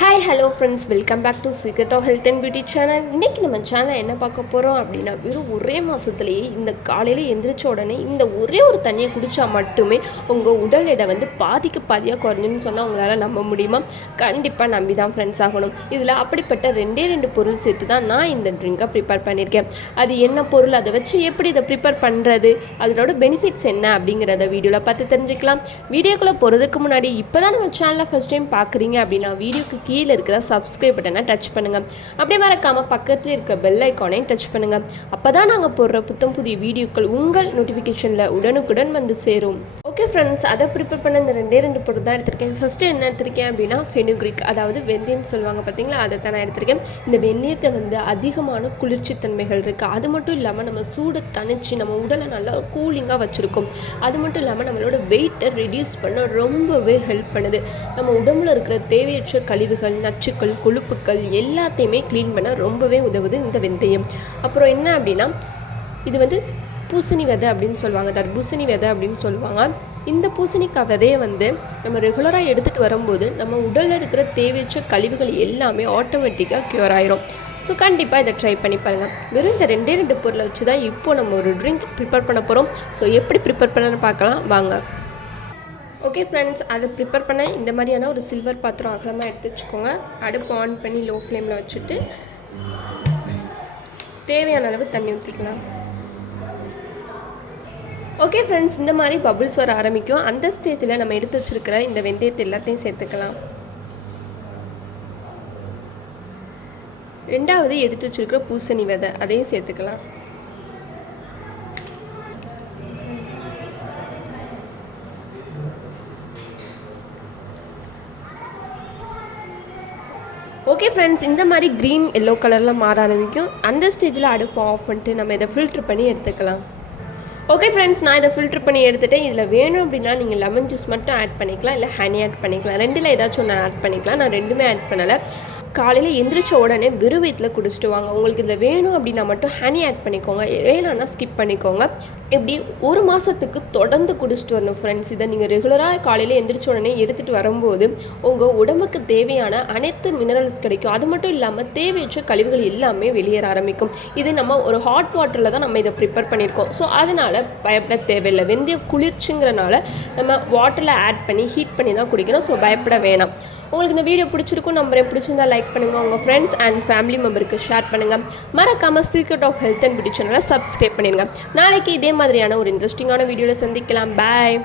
Hi hello friends, welcome back to secret of health and beauty channel. இன்றைக்கி நம்ம channel என்ன பார்க்க போகிறோம் அப்படின்னா, வெறும் ஒரே மாதத்துலேயே இந்த காலையில் எந்திரிச்ச உடனே இந்த ஒரே ஒரு தண்ணியை குடித்தா மட்டுமே உங்கள் உடல் எடை வந்து பாதிக்கு பாதியாக குறைஞ்சுன்னு சொன்னால் உங்களால் நம்ப முடியுமா? கண்டிப்பாக நம்பி தான் ஃப்ரெண்ட்ஸ் ஆகணும். இதில் அப்படிப்பட்ட ரெண்டு பொருள் சேர்த்து தான் நான் இந்த ட்ரிங்கை ப்ரிப்பேர் பண்ணியிருக்கேன். அது என்ன பொருள், அதை வச்சு எப்படி இதை ப்ரிப்பேர் பண்ணுறது, அதோட பெனிஃபிட்ஸ் என்ன அப்படிங்கிறத வீடியோவில் பார்த்து தெரிஞ்சுக்கலாம். வீடியோக்குள்ளே போகிறதுக்கு முன்னாடி இப்போ தான் நம்ம சேனலில் ஃபஸ்ட் டைம் பார்க்குறீங்க அப்படின்னா வீடியோக்கு கீழே இருக்கிற சப்ஸ்கிரைப் பட்டனை டச் பண்ணுங்கள். அப்படியே மறக்காமல் பக்கத்தில் இருக்கிற பெல் ஐக்கானையும் டச் பண்ணுங்கள். அப்போ தான் நாங்கள் போடுற புத்தம் புதிய வீடியோக்கள் உங்கள் நோட்டிஃபிகேஷனில் உடனுக்குடன் வந்து சேரும். ஓகே ஃப்ரெண்ட்ஸ், அதை ப்ரிப்பேர் பண்ண இந்த ரெண்டு பொருள் தான் எடுத்திருக்கேன். ஃபஸ்ட்டு என்ன எடுத்திருக்கேன் அப்படின்னா ஃபெனுக்ரிக், அதாவது வெந்தயம் சொல்லுவாங்க பார்த்தீங்களா, அதை தான் நான் எடுத்திருக்கேன். இந்த வெந்தயத்தை வந்து அதிகமான குளிர்ச்சி தன்மைகள் இருக்குது. அது மட்டும் இல்லாமல் நம்ம சூடை தணிச்சு நம்ம உடலை நல்லா கூலிங்காக வச்சுருக்கோம். அது மட்டும் இல்லாமல் நம்மளோட வெயிட்டை ரெடியூஸ் பண்ண ரொம்பவே ஹெல்ப் பண்ணுது. நம்ம உடம்புல இருக்கிற தேவையற்ற கழிவுகள், நச்சுக்கள், கொழுப்புக்கள் எல்லாத்தையுமே க்ளீன் பண்ண ரொம்பவே உதவுது இந்த வெந்தயம். அப்புறம் என்ன அப்படின்னா, இது வந்து பூசணி விதை அப்படின்னு சொல்லுவாங்க, தர்பூசணி விதை அப்படின்னு சொல்லுவாங்க. இந்த பூசணிக்காய் விதையை வந்து நம்ம ரெகுலராக எடுத்துகிட்டு வரும்போது நம்ம உடலில் இருக்கிற தேவையற்ற கழிவுகள் எல்லாமே ஆட்டோமேட்டிக்காக க்யூர் ஆயிரும். ஸோ கண்டிப்பாக இதை ட்ரை பண்ணி பாருங்கள். வெறும் இந்த ரெண்டு பொருளை வச்சு தான் இப்போ நம்ம ஒரு ட்ரிங்க் ப்ரிப்பேர் பண்ண போகிறோம். ஸோ எப்படி ப்ரிப்பேர் பண்ணலான்னு பார்க்கலாம் வாங்க. ஓகே ஃப்ரெண்ட்ஸ், அதை ப்ரிப்பேர் பண்ண இந்த மாதிரியான ஒரு சில்வர் பாத்திரம் அகலமாக எடுத்து வச்சுக்கோங்க. அடுப்பு ஆன் பண்ணி லோ ஃப்ளேமில் வச்சுட்டு தேவையான அளவு தண்ணி ஊற்றிக்கலாம். ஓகே ஃப்ரெண்ட்ஸ், இந்த மாதிரி பபுள்ஸ் வர ஆரம்பிக்கும். அந்த ஸ்டேஜில் நம்ம எடுத்து வச்சுருக்கிற இந்த வெந்தயத்தை எல்லாத்தையும் சேர்த்துக்கலாம். ரெண்டாவது எடுத்து வச்சுருக்கிற பூசணி விதை அதையும் சேர்த்துக்கலாம். ஓகே ஃப்ரெண்ட்ஸ், இந்த மாதிரி க்ரீன் எல்லோ கலரில் மாற ஆரம்பிக்கும். அந்த ஸ்டேஜில் அடுப்பு ஆஃப் பண்ணிட்டு நம்ம இதை ஃபில்ட்ரு பண்ணி எடுத்துக்கலாம். ஓகே ஃப்ரெண்ட்ஸ், நான் இதை ஃபில்ட்ரு பண்ணி எடுத்துகிட்டேன். இதில் வேணும் அப்படின்னா நீங்கள் லெமன் ஜூஸ் மட்டும் ஆட் பண்ணிக்கலாம், இல்லை ஹனி ஆட் பண்ணிக்கலாம். ரெண்டில் ஏதாச்சும் ஒன்று ஆட் பண்ணிக்கலாம். நான் ரெண்டுமே ஆட் பண்ணலை. காலையில் எந்திரிச்ச உடனே வெறும் வயிற்றில் குடிச்சிட்டு வாங்க. உங்களுக்கு இதில் வேணும் அப்படின்னா மட்டும் ஹனி ஆட் பண்ணிக்கோங்க, வேணான்னா ஸ்கிப் பண்ணிக்கோங்க. இப்படி ஒரு மாதத்துக்கு தொடர்ந்து குடிச்சிட்டு வரணும் ஃப்ரெண்ட்ஸ். இதை நீங்கள் ரெகுலராக காலையில் எந்திரிச்ச உடனே எடுத்துகிட்டு வரும்போது உங்கள் உடம்புக்கு தேவையான அனைத்து மினரல்ஸ் கிடைக்கும். அது மட்டும் இல்லாமல் தேவையற்ற கழிவுகள் எல்லாமே வெளியேற ஆரம்பிக்கும். இது நம்ம ஒரு ஹாட் வாட்டரில் தான் நம்ம இதை ப்ரிப்பேர் பண்ணியிருக்கோம். ஸோ அதனால் பயப்பட தேவையில்லை. வெந்தயம் குளிர்ச்சிங்கிறனால நம்ம வாட்டரில் ஆட் பண்ணி ஹீட் பண்ணி தான் குடிக்கணும். ஸோ பயப்பட வேணாம். உங்களுக்கு இந்த வீடியோ பிடிச்சிருக்கும் நம்புறேன். பிடிச்சிருந்தா லைக் பண்ணுங்கள், உங்கள் ஃப்ரெண்ட்ஸ் அண்ட் ஃபேமிலி மெம்பருக்கு ஷேர் பண்ணுங்கள். மறக்காமல் secret of health and beauty சேனலை சப்ஸ்கிரைப் பண்ணிடுங்க. நாளைக்கு இதே மாதிரியான ஒரு இன்ட்ரெஸ்டிங்கான வீடியோவில் சந்திக்கலாம். பாய்.